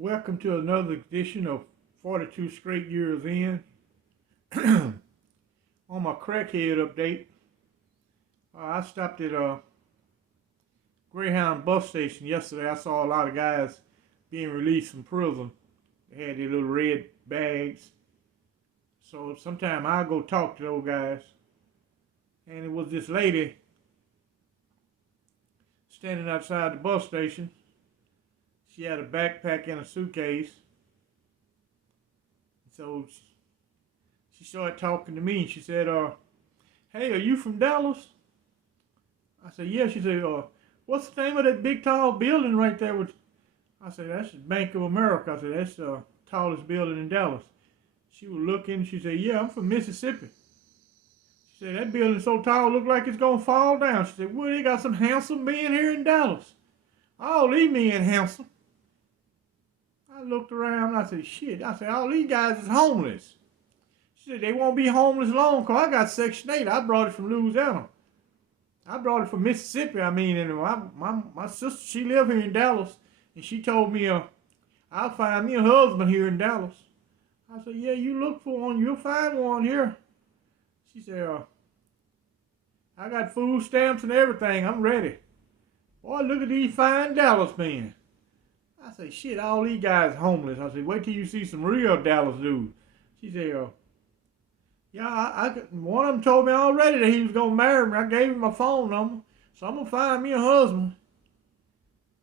Welcome to another edition of 42 Straight Years In. On my crackhead update, I stopped at a Greyhound bus station yesterday. I saw a lot of guys being released from prison. They had their little red bags. So sometime I'll go talk to those guys. And it was this lady standing outside the bus station. She had a backpack and a suitcase. So she started talking to me. She said, hey, are you from Dallas? I said, yeah. She said, what's the name of that big tall building right there? I said, that's the Bank of America. I said, that's the tallest building in Dallas. She was looking. She said, yeah, I'm from Mississippi. She said, that building's so tall, look like it's going to fall down. She said, well, they got some handsome men here in Dallas. All these men handsome. I looked around and I said, shit. I said, all these guys is homeless. She said, they won't be homeless long because I got Section 8. I brought it from Louisiana. I brought it from Mississippi. I mean, and my sister, she lived here in Dallas. And she told me, I'll find me a husband here in Dallas. I said, yeah, you look for one. You'll find one here. She said, I got food stamps and everything. I'm ready. Boy, look at these fine Dallas men. I say, shit, all these guys homeless. I said, wait till you see some real Dallas dudes. She said, yeah, one of them told me already that he was going to marry me. I gave him my phone number. So I'm going to find me a husband.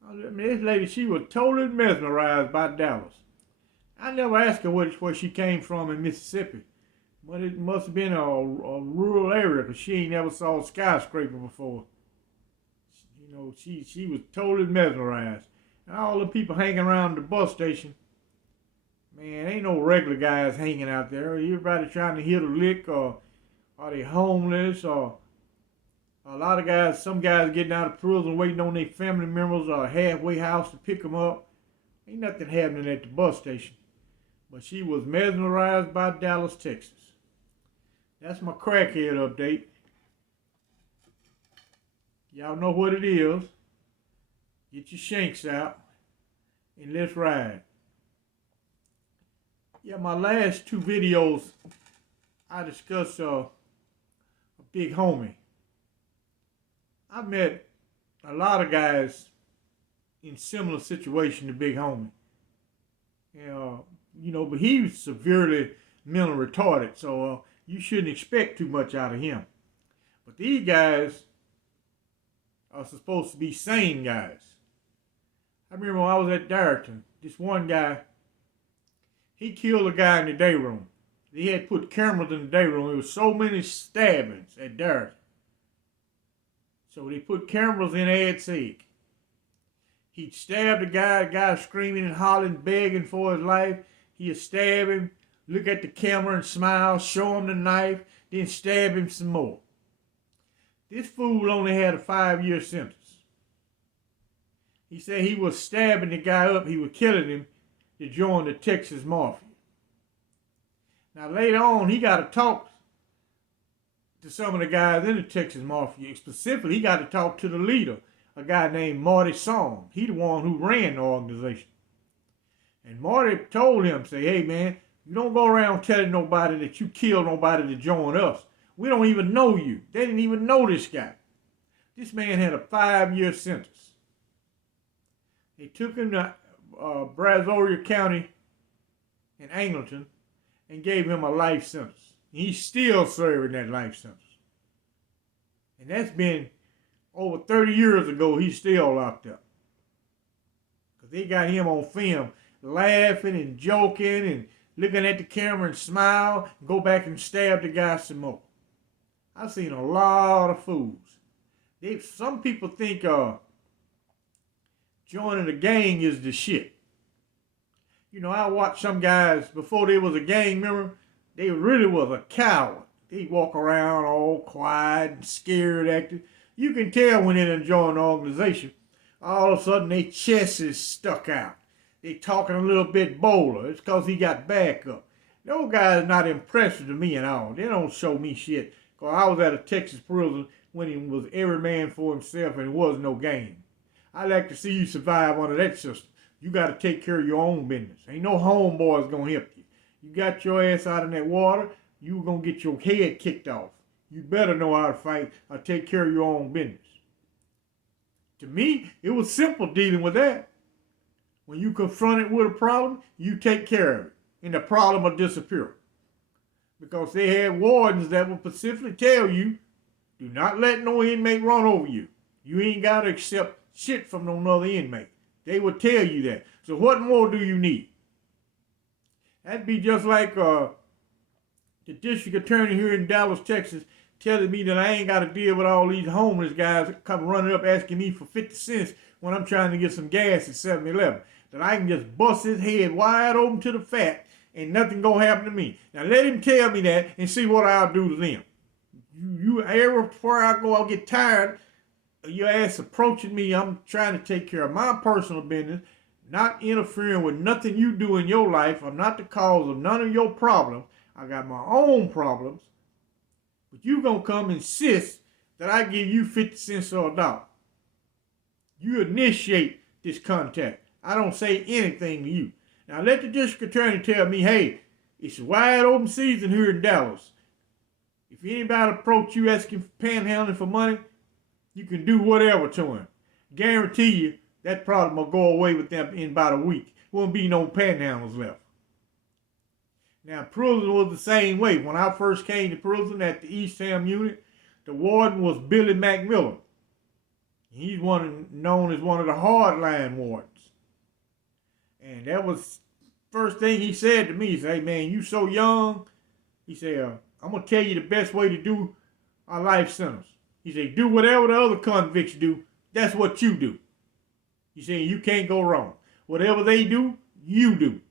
I mean, this lady, she was totally mesmerized by Dallas. I never asked her where she came from in Mississippi. But it must have been a rural area because she ain't never saw a skyscraper before. You know, she was totally mesmerized. And all the people hanging around the bus station, man, ain't no regular guys hanging out there. Everybody trying to hit a lick, or are they homeless, or a lot of guys, some guys getting out of prison waiting on their family members or a halfway house to pick them up. Ain't nothing happening at the bus station. But she was mesmerized by Dallas, Texas. That's my crackhead update. Y'all know what it is. Get your shanks out and let's ride. Yeah, my last two videos, I discussed a big homie. I met a lot of guys in similar situation to Big Homie. You know, but he was severely mentally retarded, so you shouldn't expect too much out of him. But these guys are supposed to be sane guys. I remember when I was at Darrington, this one guy, he killed a guy in the day room. They had put cameras in the day room. There was so many stabbings at Darrington. So they put cameras in Ed's head. He'd stab the guy screaming and hollering, begging for his life. He'd stab him, look at the camera and smile, show him the knife, then stab him some more. This fool only had a 5-year sentence. He said he was stabbing the guy up, he was killing him to join the Texas Mafia. Now later on, he got to talk to some of the guys in the Texas Mafia. Specifically, he got to talk to the leader, a guy named Marty Song. He the one who ran the organization. And Marty told him, say, hey man, you don't go around telling nobody that you killed nobody to join us. We don't even know you. They didn't even know this guy. This man had a 5-year sentence. They took him to Brazoria County in Angleton and gave him a life sentence. He's still serving that life sentence. And that's been over 30 years ago. He's still locked up. Because they got him on film laughing and joking and looking at the camera and smile, and go back and stab the guy some more. I've seen a lot of fools. Some people think joining a gang is the shit. You know, I watched some guys before they was a gang member, they really was a coward. They walk around all quiet and scared acting. You can tell when they done join the organization. All of a sudden their chest is stuck out. They talking a little bit bolder. It's because he got backup. Those guys not impressive to me at all. They don't show me shit. Because I was at a Texas prison when it was every man for himself and it was no game. I like to see you survive under that system. You got to take care of your own business. Ain't no homeboys going to help you. You got your ass out in that water, you going to get your head kicked off. You better know how to fight or take care of your own business. To me, it was simple dealing with that. When you confront it with a problem, you take care of it, and the problem will disappear. Because they had wardens that would specifically tell you, do not let no inmate run over you. You ain't got to accept shit from no other inmate. They would tell you that. So what more do you need? That'd be just like the district attorney here in Dallas, Texas, telling me that I ain't got to deal with all these homeless guys that come running up asking me for 50 cents when I'm trying to get some gas at 7-Eleven. That I can just bust his head wide open to the fat and nothing gonna happen to me. Now let him tell me that and see what I'll do to them. Everywhere I go, I'll get tired of your ass approaching me. I'm trying to take care of my personal business, not interfering with nothing you do in your life. I'm not the cause of none of your problems. I got my own problems. But you gonna come insist that I give you 50 cents or a dollar. You initiate this contact. I don't say anything to you. Now let the district attorney tell me, hey, it's wide open season here in Dallas. If anybody approach you asking for panhandling for money, you can do whatever to him. Guarantee you that problem will go away with them in about a week. Won't be no panhandlers left. Now prison was the same way. When I first came to prison at the East Ham unit, the warden was Billy McMillan. He's known as one of the hardline wardens. And that was first thing he said to me. He said, hey man, you so young. He said, I'm going to tell you the best way to do our life sentence. He said, do whatever the other convicts do. That's what you do. He said, you can't go wrong. Whatever they do, you do.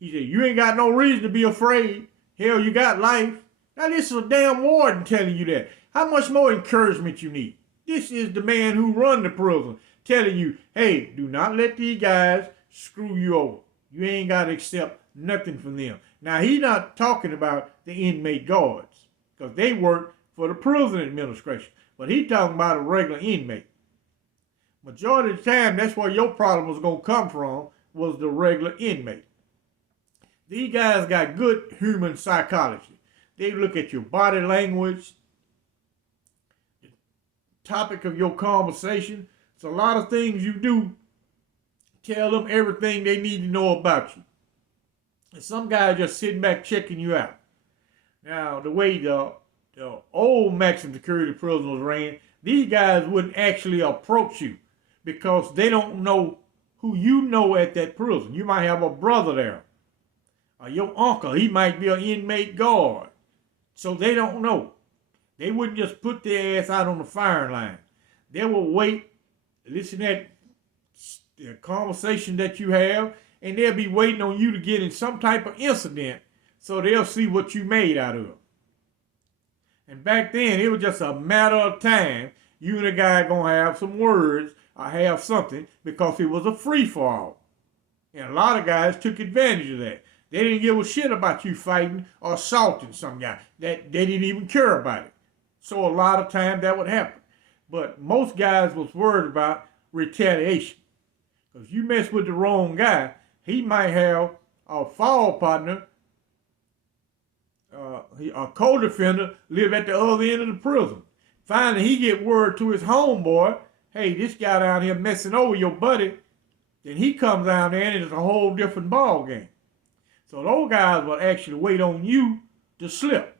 He said, you ain't got no reason to be afraid. Hell, you got life. Now this is a damn warden telling you that. How much more encouragement you need? This is the man who run the prison telling you, hey, do not let these guys screw you over. You ain't got to accept nothing from them. Now, he's not talking about the inmate guards because they work for the prison administration. But he's talking about a regular inmate. Majority of the time, that's where your problem was going to come from, was the regular inmate. These guys got good human psychology. They look at your body language, the topic of your conversation. It's a lot of things you do. Tell them everything they need to know about you. And some guys just sitting back checking you out. Now, the way the old maximum security prison was ran, these guys wouldn't actually approach you because they don't know who you know at that prison. You might have a brother there. Or your uncle, he might be an inmate guard. So they don't know. They wouldn't just put their ass out on the firing line. They will wait, listen at the conversation that you have, and they'll be waiting on you to get in some type of incident so they'll see what you made out of. And back then, it was just a matter of time. You and the guy gonna have some words or have something because it was a free-for-all. And a lot of guys took advantage of that. They didn't give a shit about you fighting or assaulting some guy. That they didn't even care about it. So a lot of times that would happen. But most guys was worried about retaliation. Because you mess with the wrong guy, he might have a fall partner, a co-defender, live at the other end of the prison. Finally, he get word to his homeboy, hey, this guy down here messing over your buddy. Then he comes down there and it's a whole different ball game. So those guys will actually wait on you to slip.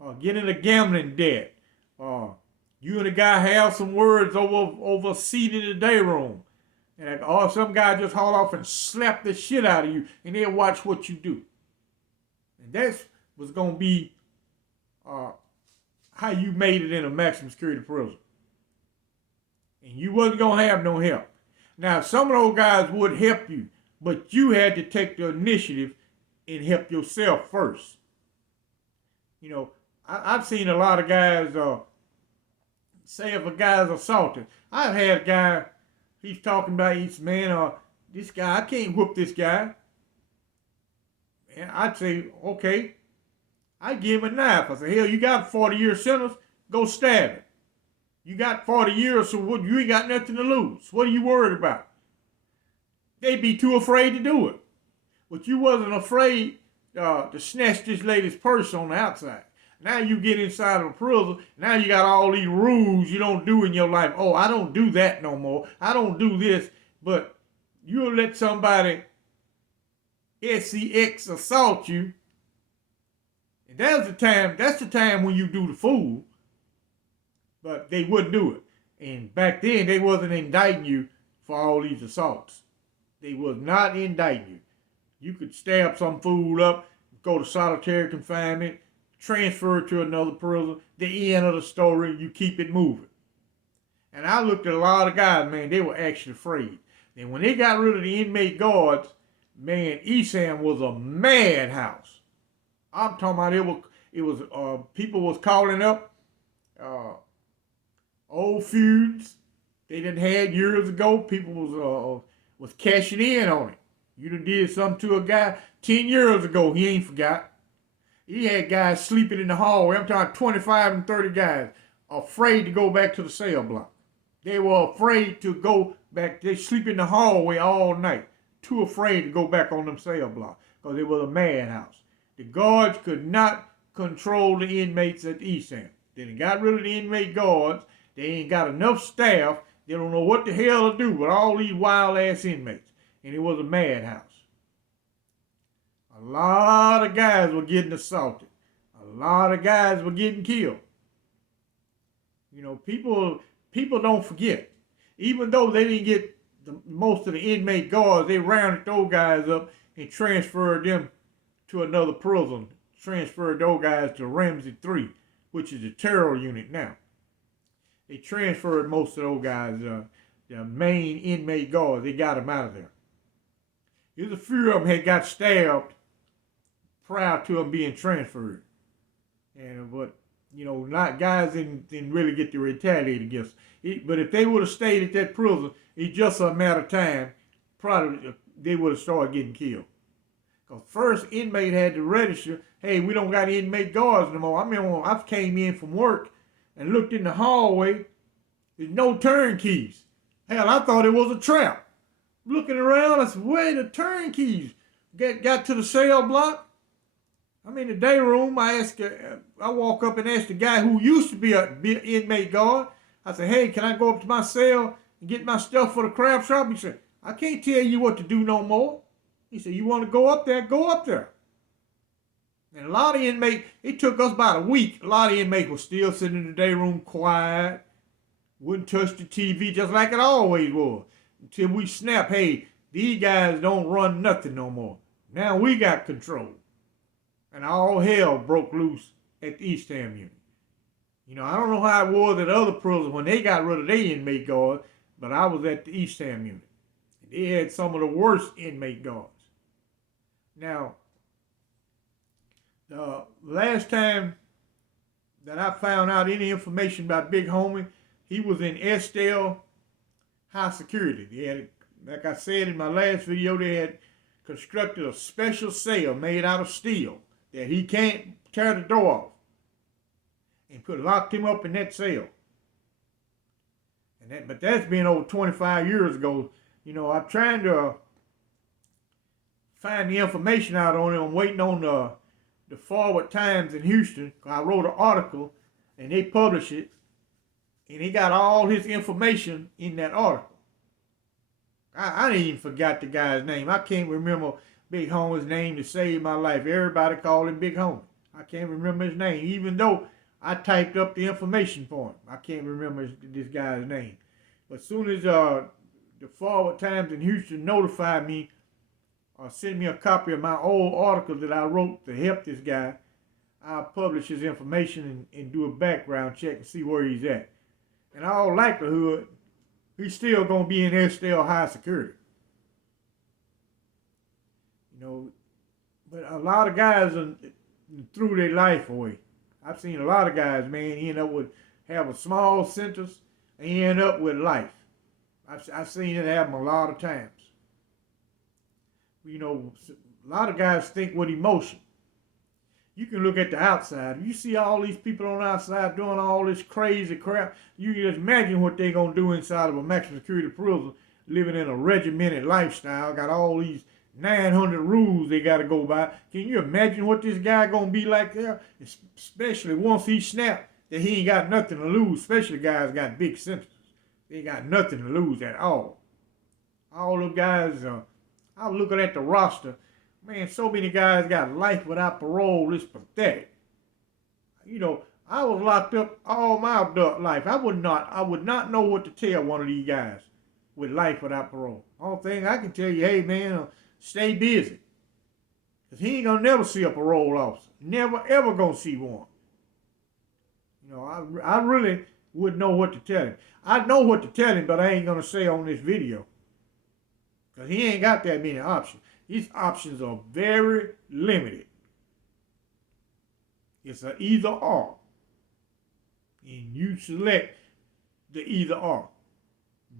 Or get in a gambling debt. Or you and the guy have some words over a seat in the day room. Or some guy just haul off and slap the shit out of you and they'll watch what you do. And that's was going to be how you made it in a maximum security prison. And you wasn't going to have no help. Now, some of those guys would help you, but you had to take the initiative and help yourself first. You know, I've seen a lot of guys say if a guy's assaulted. I've had a guy, he's talking about this guy, I can't whoop this guy. And I'd say, okay, I'd give him a knife. I say, hell, you got a 40-year sentence, go stab it. You got 40 years, so what, you ain't got nothing to lose. What are you worried about? They'd be too afraid to do it. But you wasn't afraid to snatch this lady's purse on the outside. Now you get inside of a prison. Now you got all these rules you don't do in your life. Oh, I don't do that no more. I don't do this. But you'll let somebody sex assault you. And that's the time when you do the fool. But they wouldn't do it. And back then they wasn't indicting you for all these assaults. They was not indicting you. You could stab some fool up, go to solitary confinement, transfer to another prison. The end of the story, you keep it moving. And I looked at a lot of guys, man, they were actually afraid. And when they got rid of the inmate guards, man, Esam was a madhouse. I'm talking about people was calling up old feuds they done had years ago. People was cashing in on it. You done did something to a guy 10 years ago, he ain't forgot. He had guys sleeping in the hallway. I'm talking 25 and 30 guys afraid to go back to the cell block. They were afraid to go back. They sleep in the hallway all night. Too afraid to go back on them cell blocks because it was a madhouse. The guards could not control the inmates at Esam. They got rid of the inmate guards. They ain't got enough staff. They don't know what the hell to do with all these wild-ass inmates. And it was a madhouse. A lot of guys were getting assaulted. A lot of guys were getting killed. You know, people don't forget. Even though they didn't get most of the inmate guards, they rounded those guys up and transferred them to another prison. Transferred those guys to Ramsey 3, which is the terror unit now. They transferred most of those guys, the main inmate guards. They got them out of there. There's a few of them had got stabbed prior to them being transferred. But you know, not guys didn't really get to retaliate against it. But if they would have stayed at that prison, it's just a matter of time, probably they would have started getting killed. Because first inmate had to register, hey, we don't got inmate guards no more. I remember I came in from work and looked in the hallway, there's no turnkeys. Hell, I thought it was a trap. Looking around, I said, where the turnkeys? Got to the cell block. I'm in the day room. I walk up and ask the guy who used to be an inmate guard. I said, hey, can I go up to my cell and get my stuff for the crab shop? He said, I can't tell you what to do no more. He said, you want to go up there? Go up there. And a lot of inmates, it took us about a week. A lot of inmates were still sitting in the day room quiet, wouldn't touch the TV just like it always was. Until we snap, hey, these guys don't run nothing no more. Now we got control. And all hell broke loose at the Esam unit. You know, I don't know how it was at other prisons when they got rid of their inmate guards, but I was at the Esam unit. They had some of the worst inmate guards. Now, the last time that I found out any information about Big Homie, he was in Estelle High Security. They had, like I said in my last video, they had constructed a special cell made out of steel that he can't tear the door off, and locked him up in that cell. But that's been over 25 years ago. You know, I'm trying to find the information out on it. I'm waiting on the Forward Times in Houston. I wrote an article and they published it, and he got all his information in that article. I didn't even forgot the guy's name. I can't remember Big Homie's name to save my life. Everybody called him Big Homie. I can't remember his name, even though I typed up the information for him. I can't remember this guy's name. But as soon as the Forward Times in Houston notified me or sent me a copy of my old article that I wrote to help this guy, I'll publish his information and do a background check and see where he's at. In all likelihood, he's still going to be in Estelle High Security. You know, but a lot of guys threw their life away. I've seen a lot of guys, man, end up with, have a small sentence and end up with life. I've seen it happen a lot of times. You know, a lot of guys think with emotion. You can look at the outside. You see all these people on the outside doing all this crazy crap. You can just imagine what they're going to do inside of a maximum security prison, living in a regimented lifestyle, got all these 900 rules they got to go by. Can you imagine what this guy going to be like there? Especially once he snap, that he ain't got nothing to lose, especially guys got big sentences. They got nothing to lose at all. All them guys, I was looking at the roster. Man, so many guys got life without parole. It's pathetic. You know, I was locked up all my adult life. I would not know what to tell one of these guys with life without parole. Only thing I can tell you, hey man, stay busy. Because he ain't gonna never see a parole officer. Never ever gonna see one. You know, I really wouldn't know what to tell him. I know what to tell him, but I ain't gonna say on this video. Because he ain't got that many options. His options are very limited. It's an either or. And you select the either or.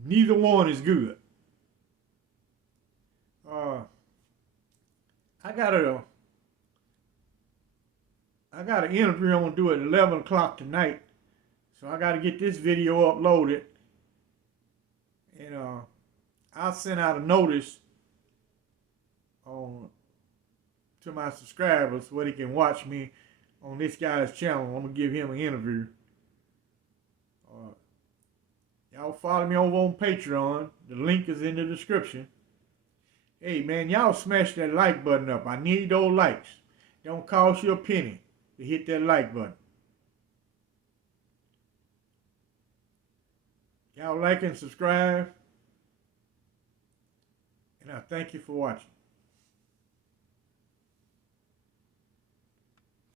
Neither one is good. I got an interview I'm gonna do at 11 o'clock tonight, so I got to get this video uploaded, and I'll send out a notice to my subscribers where they can watch me on this guy's channel. I'm gonna give him an interview. Y'all follow me over on Patreon. The link is in the description. Hey man, y'all smash that like button up. I need those likes. Don't cost you a penny to hit that like button. Y'all like and subscribe. And I thank you for watching.